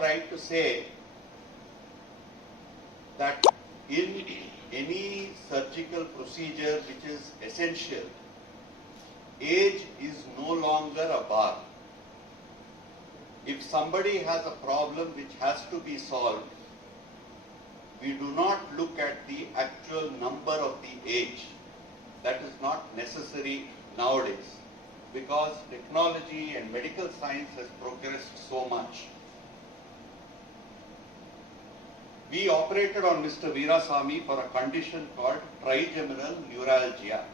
trying to say that in any surgical procedure which is essential, age is no longer a bar. If somebody has a problem which has to be solved, we do not look at the actual number of the age. That is not necessary nowadays because technology and medical science has progressed so much. We operated on Mr. Veerasamy for a condition called trigeminal neuralgia.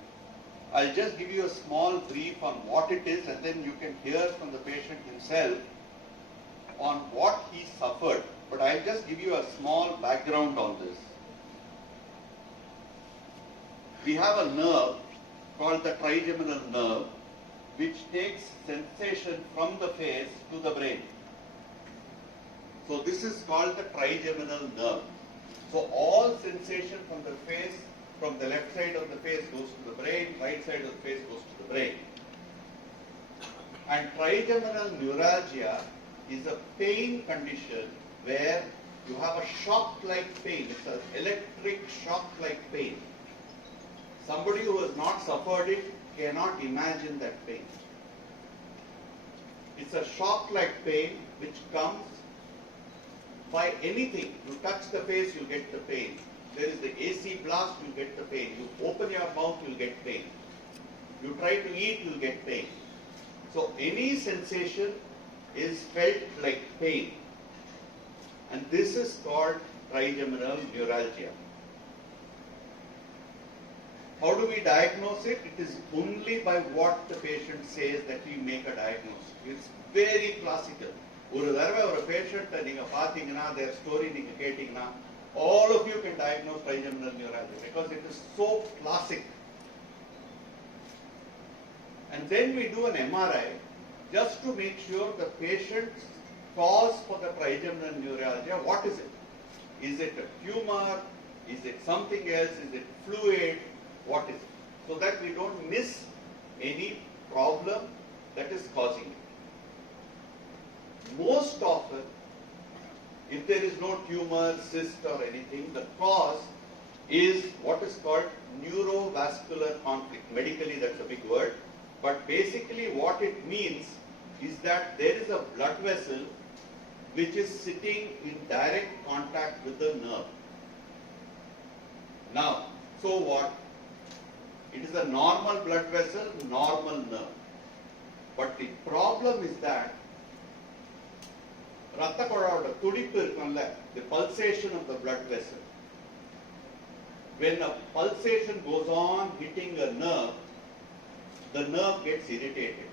I'll just give you a small brief on what it is and then you can hear from the patient himself on what he suffered. But I'll just give you a small background on this. We have a nerve called the trigeminal nerve which takes sensation from the face to the brain. So this is called the trigeminal nerve. So all sensation from the face, from the left side of the face goes to the brain, right side of the face goes to the brain. And trigeminal neuralgia is a pain condition where you have a shock-like pain. It's an electric shock-like pain. Somebody who has not suffered it cannot imagine that pain. It's a shock-like pain which comes by anything. You touch the face, you get the pain. There is the AC blast, you get the pain. You open your mouth, you'll get pain. You try to eat, you'll get pain. So any sensation is felt like pain. And this is called trigeminal neuralgia. How do we diagnose it? It is only by what the patient says that we make a diagnosis. It's very classical. ஒரு தடவை ஒரு பேஷண்ட்டை நீங்க பாத்தீங்கன்னா their story நீங்க கேட்டீங்கன்னா all of you can diagnose trigeminal neuralgia because it is so classic. And then we do an MRI just to make sure the patient's cause for the trigeminal neuralgia, what is it? Is it a tumor? Is it something else? Is it fluid? What is it? So that we don't miss any problem that is causing it. Most often, if there is no tumor, cyst or anything, the cause is what is called neurovascular conflict. Medically, that's a big word. But basically what it means is that there is a blood vessel which is sitting in direct contact with the nerve. Now, so what? It is a normal blood vessel, normal nerve. But the problem is that the pulsation of the blood vessel. When a pulsation goes on hitting a nerve, the nerve gets irritated.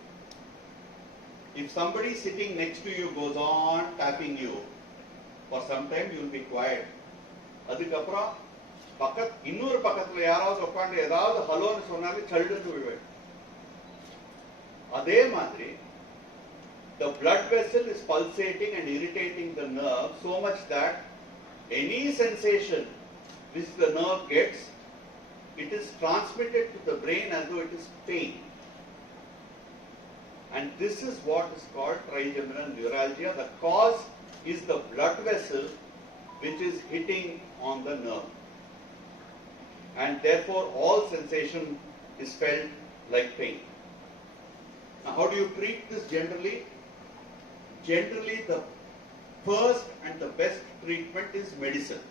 If somebody sitting next to you goes on tapping you, for some time you will be quiet. அதுக்கப்புறம் இன்னொரு பக்கத்துல யாராவது உட்கார்ந்து ஏதாவது ஹலோன்னு சொன்னாலே சல்லுன்னு விழுவேன். அதே மாதிரி the blood vessel is pulsating and irritating the nerve so much that any sensation which the nerve gets, it is transmitted to the brain as though it is pain. And this is what is called trigeminal neuralgia. The cause is the blood vessel which is hitting on the nerve. And therefore all sensation is felt like pain. Now how do you treat this generally? Generally the first and the best treatment is medicine.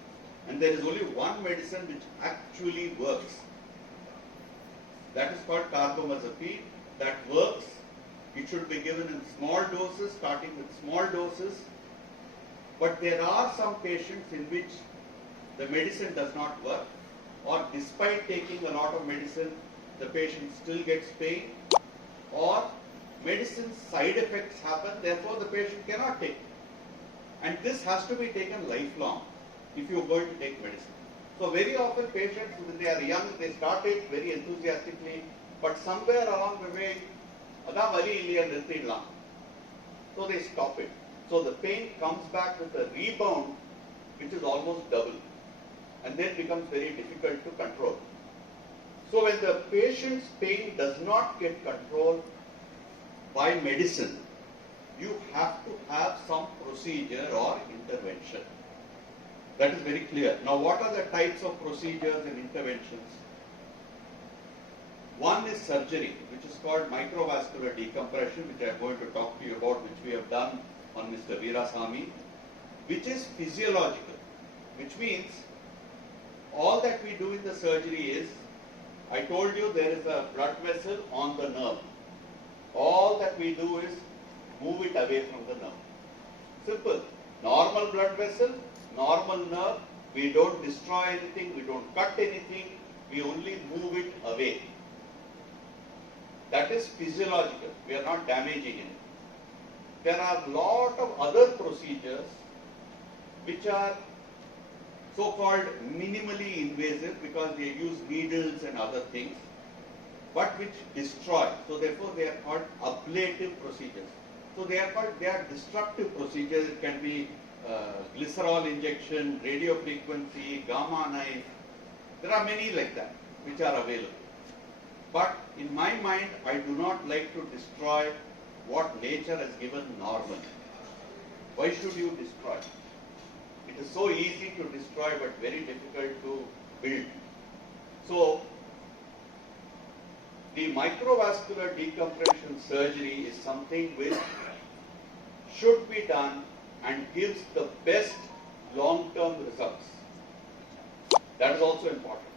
And there is only one medicine which actually works. That is called carbamazepine. That works. It should be given in small doses, starting with small doses. But there are some patients in which the medicine does not work, or despite taking a lot of medicine, the patient still gets pain, or medicine side effects happen, therefore the patient cannot take it. And this has to be taken lifelong if you are going to take medicine. So very often patients, when they are young, they start it very enthusiastically, but somewhere along the way, so they stop it. So the pain comes back with a rebound which is almost double and then becomes very difficult to control. So when the patient's pain does not get controlled by medicine, you have to have some procedure or intervention. That is very clear. Now, what are the types of procedures and interventions? One is surgery, which is called microvascular decompression, which I am going to talk to you about, which we have done on Mr. Veerasamy, which is physiological, which means all that we do in the surgery is, I told you there is a blood vessel on the nerve. All that we do is move it away from the nerve. Simple. Normal blood vessel, normal nerve, we don't destroy anything, we don't cut anything, we only move it away. That is physiological. We are not damaging it. There are a lot of other procedures which are so-called minimally invasive because they use needles and other things, but which destroy. So therefore they are called ablative procedures. So they are destructive procedures. It can be glycerol injection, radio frequency, gamma knife. There are many like that which are available. But in my mind, I do not like to destroy what nature has given normally. Why should you destroy? It is so easy to destroy but very difficult to build. So, the microvascular decompression surgery is something which should be done and gives the best long-term results. That is also important.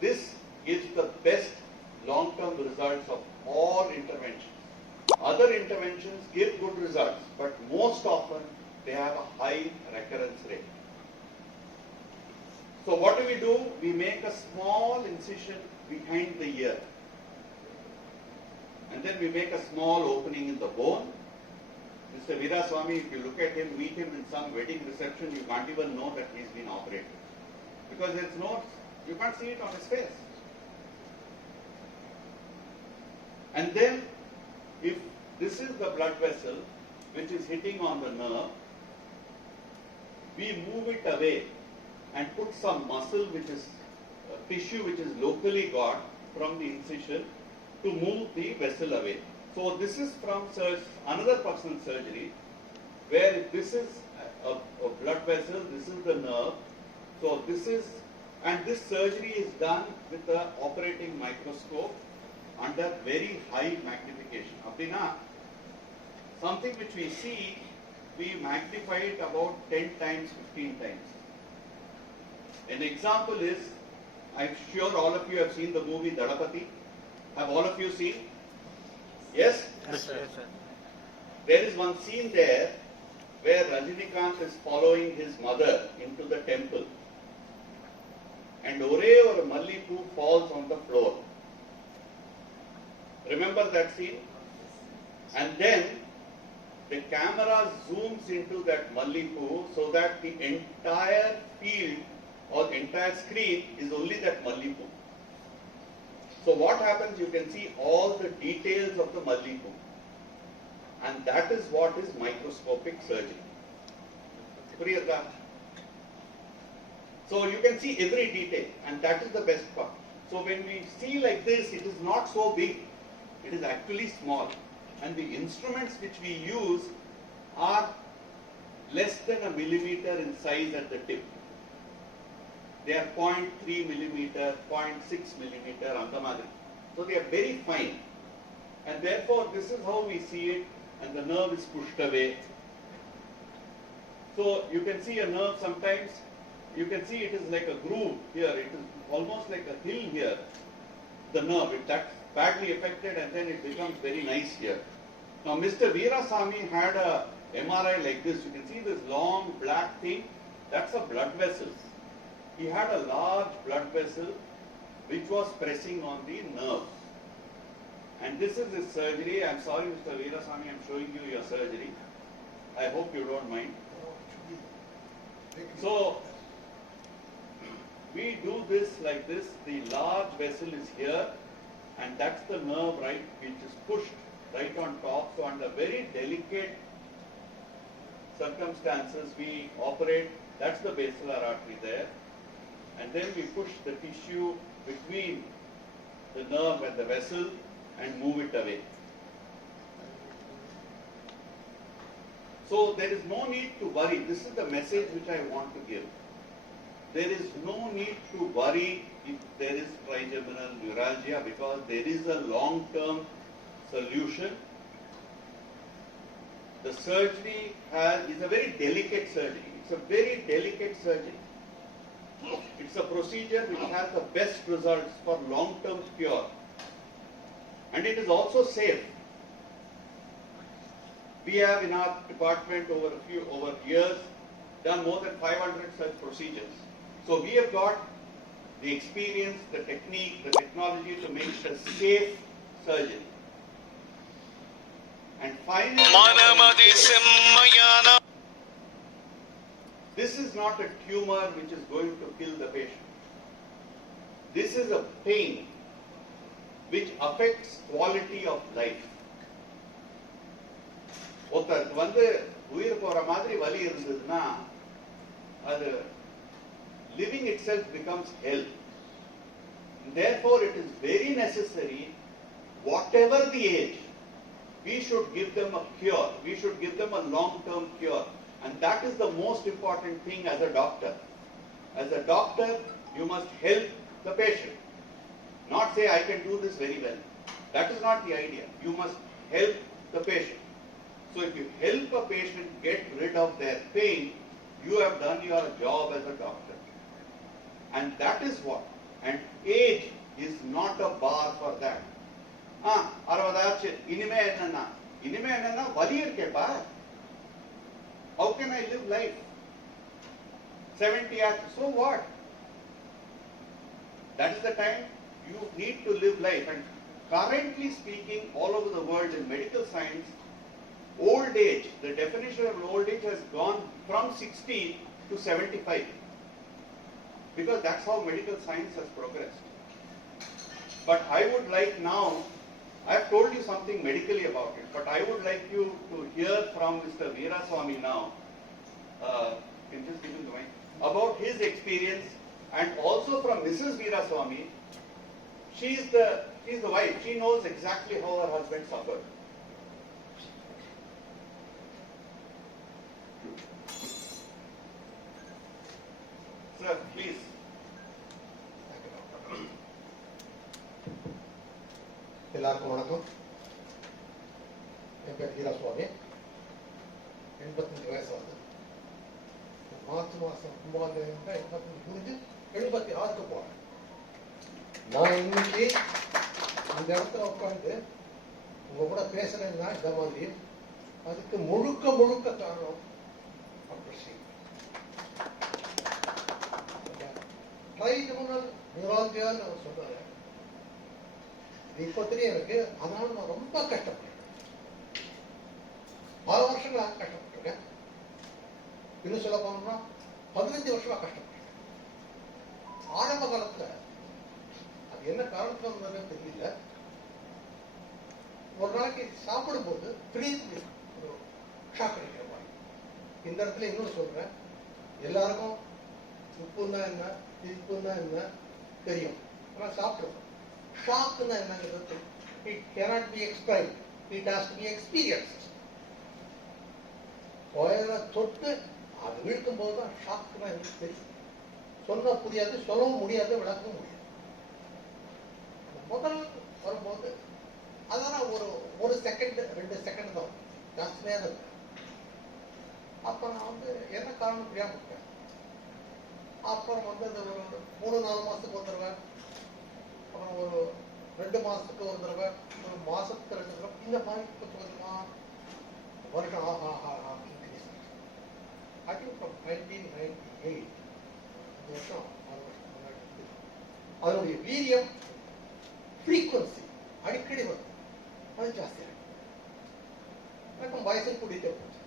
This gives the best long-term results of all interventions. Other interventions give good results, but most often they have a high recurrence rate. So what do? We make a small incision behind the ear. And then we make a small opening in the bone. Mr. Veerasamy, if you look at him, meet him in some wedding reception, you can't even know that he's been operated. Because you can't see it on his face. And then, if this is the blood vessel which is hitting on the nerve, we move it away and put some muscle which is tissue which is locally got from the incision to move the vessel away. So this is from another person's surgery, where if this is a blood vessel, this is the nerve. So this surgery is done with the operating microscope under very high magnification. Apina, something which we see, we magnify it about 10 times, 15 times. An example is, I'm sure all of you have seen the movie Dadapati. Have all of you seen? Yes? Yes, sir. There is one scene there where Rajinikanth is following his mother into the temple. And Ore or Mallipu falls on the floor. Remember that scene? And then the camera zooms into that Mallipu so that the entire field or the entire screen is only that Mallipu. So what happens, you can see all the details of the Mallipu. And that is what is microscopic surgery. So you can see every detail, and that is the best part. So when we see like this, it is not so big. It is actually small. And the instruments which we use are less than a millimeter in size at the tip. They are 0.3 millimeter, 0.6 millimeter, andamadri. So they are very fine. And therefore, this is how we see it, and the nerve is pushed away. So you can see a nerve sometimes, you can see it is like a groove here, it is almost like a hill here. The nerve, that's badly affected, and then it becomes very nice here. Now Mr. Veerasamy had a MRI like this. You can see this long black thing, that's a blood vessel. He had a large blood vessel which was pressing on the nerve. And this is his surgery. I'm sorry, Mr. Veerasamy, I'm showing you your surgery. I hope you don't mind. So, we do this like this. The large vessel is here, and that's the nerve, right, which is pushed right on top. So, under very delicate circumstances, we operate. That's the basilar artery there. And then we push the tissue between the nerve and the vessel and move it away. So there is no need to worry. This is the message which I want to give. There is no need to worry if there is trigeminal neuralgia, because there is a long-term solution. The surgery is a very delicate surgery. It's a very delicate surgery. It's a procedure which has the best results for long-term cure. And it is also safe. We have in our department over years done more than 500 such procedures. So we have got the experience, the technique, the technology to make it a safe surgery. And finally, this is not a tumor which is going to kill the patient. This is a pain which affects quality of life. ஒருத்தருக்கு வந்து உயிர் போற மாதிரி வலி இருந்ததுன்னா அது living itself becomes hell. Therefore, it is very necessary, whatever the age, we should give them a cure. We should give them a long-term cure. And that is the most important thing as a doctor. As a doctor, you must help the patient. Not say, I can do this very well. That is not the idea. You must help the patient. So if you help a patient get rid of their pain, you have done your job as a doctor. And that is what. And age is not a bar for that. 60 ஆச்சு இனிமே என்னன்னா வலி இருக்கேப்பா. How can I live life? 70 ஆச்சு, so what? That is the time you need to live life. And currently speaking, all over the world in medical science, old age, the definition of old age has gone from 60 to 75. Because that's how medical science has progressed. But I would like now, I have told you something medically about it, but I would like you to hear from Mr. Veeraswamy now, can just give him the mic, about his experience, and also from Mrs. Veeraswamy. She's the wife. She knows exactly how her husband suffered. Sir, please. எல்லாருக்கும் வணக்கம். என் பேர் வீரசுவாமி. 85 வயசு ஆகுது. மார்ச் மாதம் 9ஆம் தேதி 85 முடிஞ்சு 76க்கு போறேன். நான் இன்னைக்கு இந்த இடத்துல உட்காந்து உங்க கூட பேசுறேன்னா இந்த மாதிரி அதுக்கு முழுக்க காரணம் ட்ரைஜெமினல் நியூரால்ஜியான்னு அவர் சொல்றாரு. இப்போ தெரியும் எனக்கு. அதனால நான் ரொம்ப கஷ்டப்பட்டேன். பல வருஷங்களாக கஷ்டப்பட்டிருக்கேன். இன்னும் சொல்ல போனோம்னா 15 வருஷமா கஷ்டப்பட்டேன். ஆரம்ப காலத்துல அது என்ன காரணத்துல வந்ததுன்னு தெரியல. ஒரு நாளைக்கு சாப்பிடும்போது திடீர்னு ஒரு ஷாக் அடிக்கிற மாதிரி. இந்த இடத்துல இன்னொன்று சொல்றேன், எல்லாருக்கும் உப்புன்னா என்ன, இனிப்புன்னா என்ன தெரியும். ஆனால் சாப்பிடுவோம். ஷாக்குன்னா என்னங்கிறது it cannot be explained. It has to be experienced. தொட்டு அது வீழ்க்கும் போது தான் ஷாக்குன்னா எனக்கு தெரியும். சொல்ல புரியாது, சொல்லவும் முடியாது, விளக்கவும் முடியாது. முதல் வரும்போது அதெல்லாம் ஒரு செகண்ட் 2 செகண்ட் தான், ஜாஸ்தி நேரம் இல்லை. அப்போ நான் வந்து என்ன காரணம் புரியாம இருக்கேன். அப்புறம் வந்து அது ஒரு 3-4 மாதத்துக்கு ஒரு தடவை, அப்புறம் ஒரு 2 மாதத்துக்கு ஒரு தடவை, ஒரு மாதத்துக்கு 2 தடவை, இந்த மாதிரி கொஞ்சமா வருஷம் இன்க்ரீஸ் ஆகி ஃப்ரம் 1998 வருஷம் 6 வருஷம் முன்னாடி அதனுடைய வீரியம் ஃப்ரீக்வன்சி அடிக்கடி வரும். அது ஜாஸ்தியாக எனக்கு வயசு கூட்டிகிட்டே போச்சு.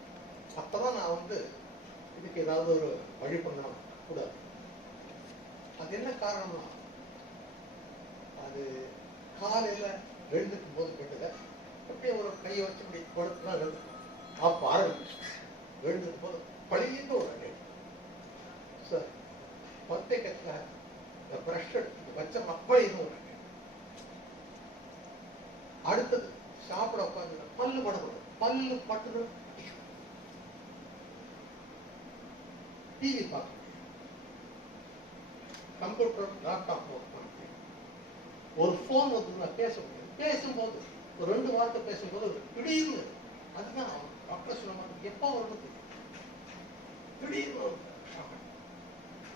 அப்போதான் நான் வந்து இதுக்கு ஏதாவது ஒரு வழி பண்ணணும் கூடாது. அது என்ன காரணம்னா, அது காலையில் எழுந்துக்கும் போது பெட்டில் அப்படியே ஒரு கையை வச்சு இப்படி கொடுத்துனா எழுந்துக்கும். அப்போ ஆரம்பிச்சு எழுந்துக்கும் போது பழியிட்டு ஒரு அடி சார் பத்தை கட்டில் இந்த ப்ரஷ் எடுத்து வச்ச மக்களையும் ஒரு அடி. அடுத்தது சாப்பிட உட்காந்து பல்லு படக்கூடாது, பல்லு பட்டு டிவி பார்க்க கம்ப்யூட்டர் லேப்டாப் ஒர்க் பண்ண ஒரு போன் வந்து நான் பேச முடியாது. பேசும்போது ஒரு 2 வார்த்தை பேசும்போது திடீர்னு அதுதான் டாக்டர் சொன்ன மாதிரி எப்போ வருது திடீர்னு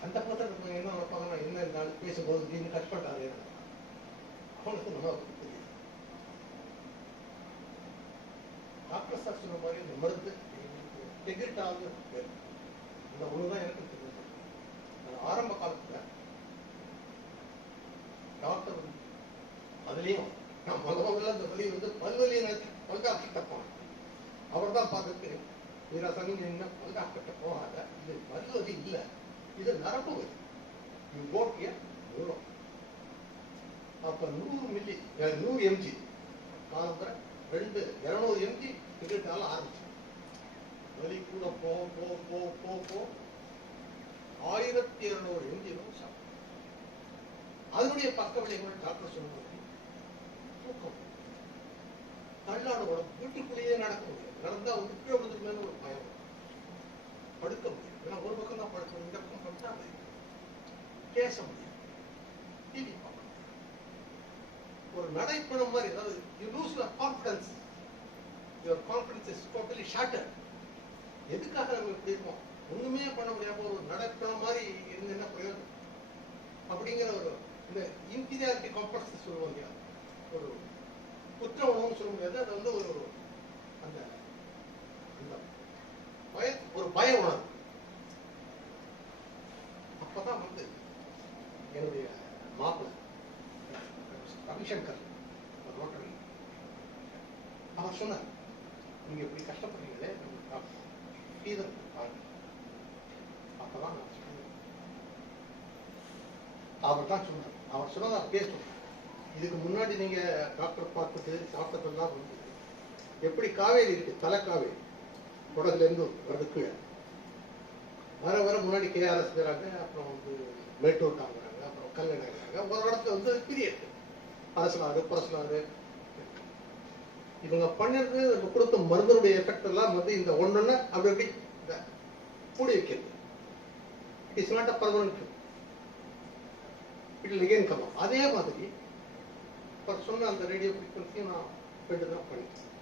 அந்த பக்கத்தில் நம்ம என்ன நினைப்பாங்கன்னா என்ன இருந்தாலும் பேசும்போது திடீர்னு கட் பண்ணாரு அவனுக்கு நம்ம தெரியுது. டாக்டர் சார் சொன்ன மாதிரி இந்த மருந்து டெகிட்டாவது இந்த ஒண்ணுதான் எனக்கு தெரிஞ்சது. ஆரம்ப காலத்துல டாக்டர் அதுலயும் நான் முதல்ல அந்த வலி வந்து பல்வலி பல்காக்கிட்ட போனேன். அவர் தான் பார்த்துட்டு வீராசாமி என்ன பல்காக்கிட்ட போகாத, இது பல்வலி இல்லை, இது நரம்பு வலி, இது கோட்டிய தூரம். அப்ப 100 மில்லி 100 mg காலத்துல 200 mg சிகரெட்டால ஆரம்பிச்சு வலி கூட போ 1200 mg சாப்பிடும். அதனுடைய பக்க விளைவுகள் டாக்டர் சொன்ன தூக்கம் தள்ளாடு உடம்பு வீட்டுக்குள்ளேயே நடக்க முடியாது. நடந்தா வந்து கீழே விழுந்துருமே ஒரு பயம், படுக்க முடியாது. ஏன்னா ஒரு பக்கம் தான் படுக்க முடியும், இந்த பக்கம் படுத்தா பேச முடியாது, டிவி பார்க்க ஒரு நடைப்பணம் மாதிரி. அதாவது you lose your confidence, your confidence is totally shattered. எதுக்காக நம்ம இப்படி இருக்கோம்? ஒண்ணுமே பண்ண முடியாம ஒரு நடைப்பணம் மாதிரி இருந்து என்ன பிரயோஜனம்? அப்படிங்கிற ஒரு இந்த இன்ஃபீரியாரிட்டி காம்ப்ளெக்ஸ் சொல்லுவாங்க, ஒரு குற்ற உணவுன்னு சொல்ல முடியாது. அது வந்து ஒரு அந்த ஒரு பய உணர்வு. அப்பதான் வந்து என்னுடைய மாப்பிள்ளை ரவிசங்கர் ரோட்டரி அவர் சொன்னார், நீங்க இப்படி கஷ்டப்படுறீங்களே அப்பதான் நான் சொன்னேன். அவர் தான் சொன்னார். அவர் சொன்னதை பேசணும். இதுக்கு முன்னாடி நீங்க டாக்டர் பார்த்துட்டு சாப்பிட்டதெல்லாம் வந்து எப்படி காவேரி இருக்கு, தலை காவேரி குடகுல இருந்து வருது கீழே வர முன்னாடி KRS போறாங்க, அப்புறம் வந்து மேட்டூர் தாங்குறாங்க, அப்புறம் கல்லணைங்கிறாங்க. ஒரு இடத்துல வந்து பீரியட் பரசலாறு இவங்க பண்ணிருந்து கொடுத்த மருந்துடைய எஃபெக்ட் எல்லாம் வந்து இந்த ஒன்னொன்னு அப்படி எப்படி கூடி வைக்கிறது. It's not a permanent, it will again come up. அதே மாதிரி சொன்ன அந்த ரேடியோ ஃப்ரீக்வன்சியும் நான் 2 தான் பண்ணிட்டேன்.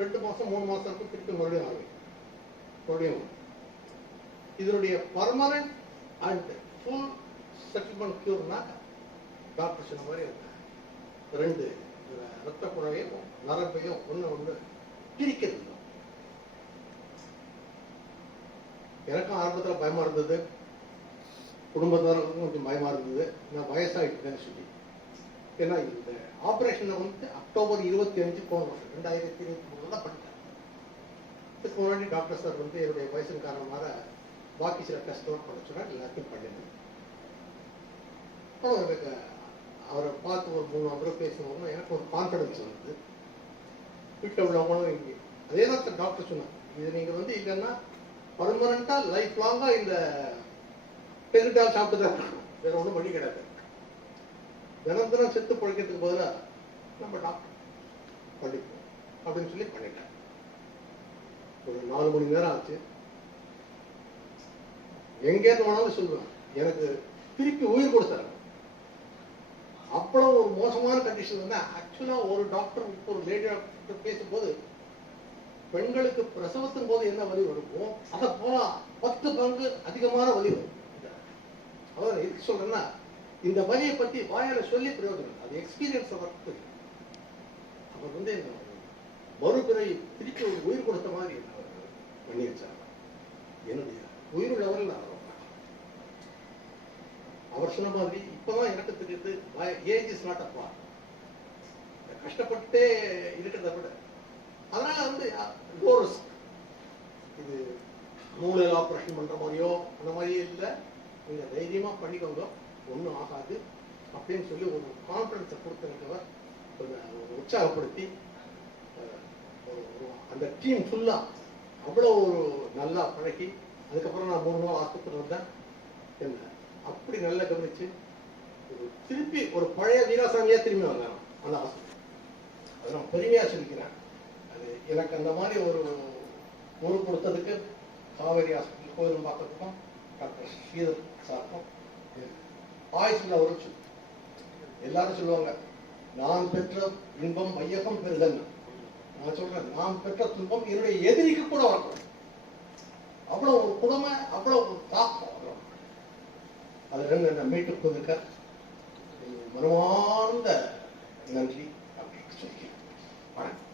2 மாசம் 3 மாசம் இருக்கும், திருப்பி மறுபடியும் மறுபடியும் இதனுடைய பர்மனன்ட் அண்ட் ஃபுல் செட்டில்மெண்ட் கியூர்னா டாக்டர் சொன்ன மாதிரி 2 ரத்த குழாயையும் நரம்பையும் ஒண்ணு பிரிக்கிறது. எனக்கும் ஆரம்பத்தில் பயமா இருந்தது, குடும்பத்தாருக்கும் கொஞ்சம் பயமா இருந்தது. நான் வயசாகிட்டேன்னு சொல்லி. ஏன்னா இந்த ஆபரேஷனை வந்து அக்டோபர் 25 போன வருஷம் 2023 தான் பண்ணிட்டேன். இதுக்கு முன்னாடி டாக்டர் சார் வந்து என்னுடைய வயசின் காரணமாக பாக்கி சில டெஸ்ட் பண்ண சொன்னார், எல்லாத்தையும் பண்ணினேன். அப்புறம் எனக்கு அவரை பார்த்து ஒரு 3 முறை பேசணும்னா எனக்கு ஒரு கான்ஃபிடன்ஸ் வந்து வீட்டில் உள்ளவங்களும் இங்கே அதே தான் டாக்டர் சொன்னார், இது நீங்க வந்து இல்லைன்னா பர்மனண்டா லைஃப் லாங்கா இந்த பெருட்டால் சாப்பிட்டு தான் வேற ஒன்றும் பண்ணி கிடையாது. தினம் செத்து பழைக்கிறதுக்கு பதிலாக நம்ம டாக்டர் படிப்போம் அப்படின்னு சொல்லி பண்ணிட்டேன். ஒரு 4 மணி நேரம் ஆச்சு. எங்கேருந்து வேணாலும் சொல்லுவேன், எனக்கு திருப்பி உயிர் கொடுத்தாரு. அவ்வளவு ஒரு மோசமான கண்டிஷன் வந்து ஆக்சுவலா ஒரு டாக்டர் ஒரு லேடி டாக்டர் பேசும்போது பெண்களுக்கு பிரசவத்தின் போது என்ன வலி வருமோ அதை போல 10 பங்கு அதிகமான வலி வரும். அதாவது எதுக்கு சொல்றேன்னா, இந்த வலியை பத்தி வாயால சொல்லி பிரயோஜனம், அது எக்ஸ்பீரியன்ஸ் அவருக்கு. அவர் வந்து மறுபிறை திருப்பி ஒரு உயிர் கொடுத்த மாதிரி பண்ணி வச்சார். என்னுடைய உயிருள்ளவர்கள் நான் அவர் சொன்ன மாதிரி இப்பதான் எனக்கு தெரியுது, age is not a part. கஷ்டப்பட்டே இருக்கிறத விட அதனால வந்து இது மூளையில் ஆபரேஷன் பண்ற மாதிரியோ அந்த மாதிரியே இல்லை, நீங்க தைரியமா பண்ணிக்கோங்க, ஒன்றும் ஆகாது அப்படின்னு சொல்லி ஒரு கான்பிடன்ஸை கொடுத்திருக்கவர் ஒரு உற்சாகப்படுத்தி அந்த டீம் ஃபுல்லா அவ்வளோ ஒரு நல்லா பழகி, அதுக்கப்புறம் நான் 3 நாள் ஆஸ்பத்திரி வந்தேன். என்ன அப்படி நல்லா கவனிச்சு திருப்பி ஒரு பழைய வீராசாமியா திரும்பி வந்தேன் அந்த ஆஸ்பத்திரி. அதை நான் பெருமையா சொல்லிக்கிறேன். அது எனக்கு அந்த மாதிரி ஒரு கொடுத்ததுக்கு காவேரி ஹாஸ்பிட்டல் கோயிலும் பார்க்கறதுக்கும் டாக்டர் ஸ்ரீதர் சார்க்கும் ஆயுசுல ஒரு எல்லாரும் சொல்லுவாங்க, நான் பெற்ற இன்பம் வையகம் பெறுதல். நான் சொல்றேன், நான் பெற்ற துன்பம் என்னுடைய எதிரிக்கு கூட வரக்கூடாது. அவ்வளவு ஒரு கொடுமை, அவ்வளவு ஒரு தாக்கம். அதிலிருந்து என்னை மீட்டுக் கொடுக்க மனமார்ந்த நன்றி அப்படின்னு சொல்லி வணக்கம்.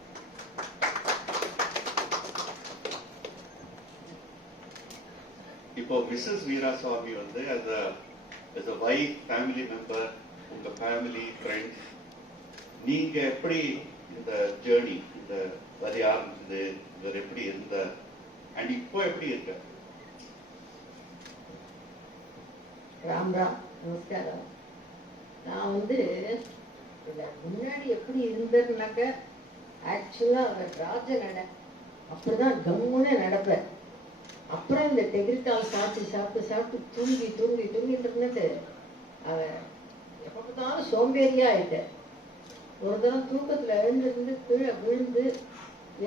இப்போ மிஸ்ஸஸ் வீராசுவாமி வந்து as a wife, family member, உங்க ஃபேமிலி ஃப்ரெண்ட்ஸ், நீங்க எப்படி இந்த ஜேர்னி, இந்த வரி ஆரம்பிச்சது, இவர் எப்படி இருந்த அண்ட் இப்போ எப்படி இருக்க? ராம் ராம், நமஸ்காரம். நான் வந்து முன்னாடி எப்படி இருந்ததுனாக்க, ஆக்சுவலா அவர் ராஜ நட அப்படிதான் கம்முன்னு நடப்பேன். அப்புறம் இந்த டெகிரிட்டால் சாப்பிட்டு சாப்பிட்டு சாப்பிட்டு தூங்கி தூங்கி தூங்கிட்டு இருந்துட்டு அவன் எப்ப பார்த்தாலும் சோம்பேறியா ஆயிட்டேன். ஒரு தரம் தூக்கத்துல எழுந்திருந்து கீழே விழுந்து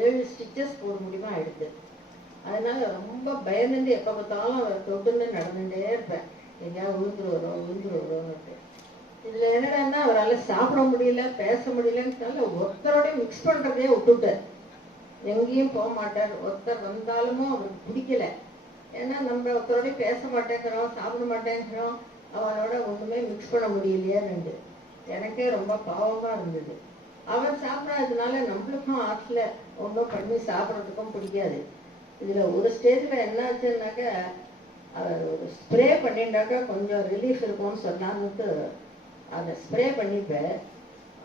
7 ஸ்டிச்சஸ் போட முடியுமா ஆயிடுது. அதனால ரொம்ப பயந்துட்டு எப்ப பார்த்தாலும் அவர் தொட்டுன்னு நடந்துட்டே இருப்பேன். எங்கேயாவது விழுந்துருவோம். இதுல என்னடான்னா அவரால் சாப்பிட முடியல, பேச முடியலன்னு ஒருத்தரோட மிக்ஸ் பண்றதையே விட்டுட்டார். எங்கேயும் போக மாட்டார். ஒருத்தர் வந்தாலுமோ அவருக்கு பிடிக்கல. ஏன்னா நம்ம ஒருத்தரோட பேச மாட்டேங்கிறோம், சாப்பிட மாட்டேங்கிறோம், அவனோட ஒண்ணுமே மிக்ஸ் பண்ண முடியலையேன்னு எனக்கே ரொம்ப பாவமா இருந்தது. அவர் சாப்பிடாததுனால நம்மளுக்கும் ஆற்றுல ஒன்றும் பண்ணி சாப்பிட்றதுக்கும் பிடிக்காது. இதுல ஒரு ஸ்டேஜ்ல என்ன ஆச்சுன்னாக்க, அவர் ஒரு ஸ்ப்ரே பண்ணிட்டாக்கா கொஞ்சம் ரிலீஃப் இருக்கும்னு சொன்னான்னுட்டு அதை ஸ்ப்ரே பண்ணிப்பேன்.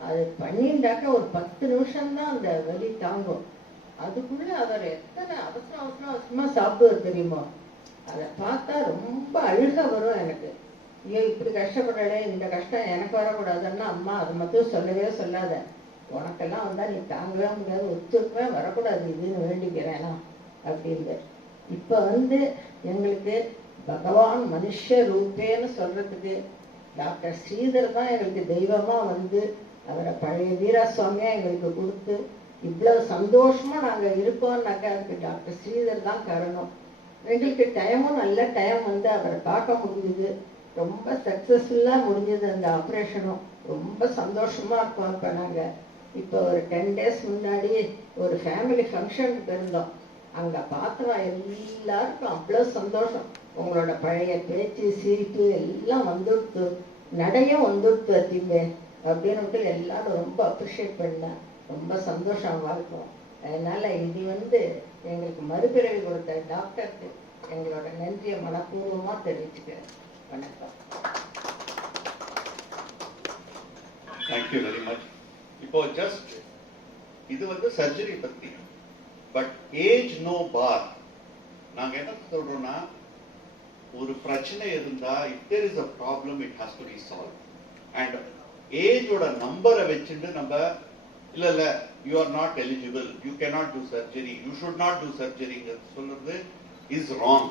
அது பண்ணிட்டாக்கா ஒரு 10 நிமிஷம்தான் அந்த வலி தாங்கும். அதுக்குள்ள அவர் எத்தனை அவசரமா சாப்பிடுவார் தெரியுமா? அதை பார்த்தா ரொம்ப அழுக வரும் எனக்கு. ஐயோ இப்படி கஷ்டப்படலே, இந்த கஷ்டம் எனக்கு வரக்கூடாதுன்னா, அம்மா அதை மட்டும் சொல்லவே சொல்லாத, உனக்கெல்லாம் வந்தா நீ தாங்கவே முடியாது, ஒத்துருப்பேன், வரக்கூடாது இதுன்னு வேண்டிக்கிறேனா அப்படின்னு. இப்ப வந்து எங்களுக்கு பகவான் மனுஷ ரூபேன்னு சொல்றதுக்கு டாக்டர் ஸ்ரீதர் தான் எங்களுக்கு தெய்வமா வந்து அவரை பழைய வீராசுவாமியா எங்களுக்கு கொடுத்து இவ்வளவு சந்தோஷமா நாங்க இருக்கோம்னாக்கா அதுக்கு டாக்டர் ஸ்ரீதர் தான் காரணம். எங்களுக்கு டைமும் நல்ல டைம் வந்து அவரை பார்க்க முடிஞ்சது. ரொம்ப சக்சஸ்ஃபுல்லா முடிஞ்சது அந்த ஆப்ரேஷனும். ரொம்ப சந்தோஷமா இருக்கோம். இப்ப நாங்க இப்போ ஒரு 10 days முன்னாடி ஒரு ஃபேமிலி ஃபங்க்ஷனுக்கு இருந்தோம். அங்க பார்த்தவா எல்லாருக்கும் அவ்வளவு சந்தோஷம். உங்களோட பழைய பேச்சு சிரிப்பு எல்லாம் வந்துடுத்து, நடையும் வந்துடுத்து அத்திமே அப்படின்னு எல்லாரும் ரொம்ப அப்ரிஷியேட் பண்ண ரொம்ப சந்தோஷம் வாழ்க்கோம். அதனால இது வந்து எங்களுக்கு மறுபிறவி கொடுத்த டாக்டருக்கு எங்களோட நன்றியை மனப்பூர்வமா தெரிவிச்சுக்கிறேன். வணக்கம். Thank you very much. இப்போ ஜஸ்ட் இது வந்து சர்ஜரி பத்தி, பட் ஏஜ் நோ பார். நாங்க என்ன சொல்றோம்னா, ஒரு பிரச்சனை இருந்தா if there is a problem it has to be solved, and ஏஜோட நம்பரை வச்சுட்டு நம்ம இல்ல you are not eligible, you cannot do surgery, you should not do surgery சொல்றது is wrong.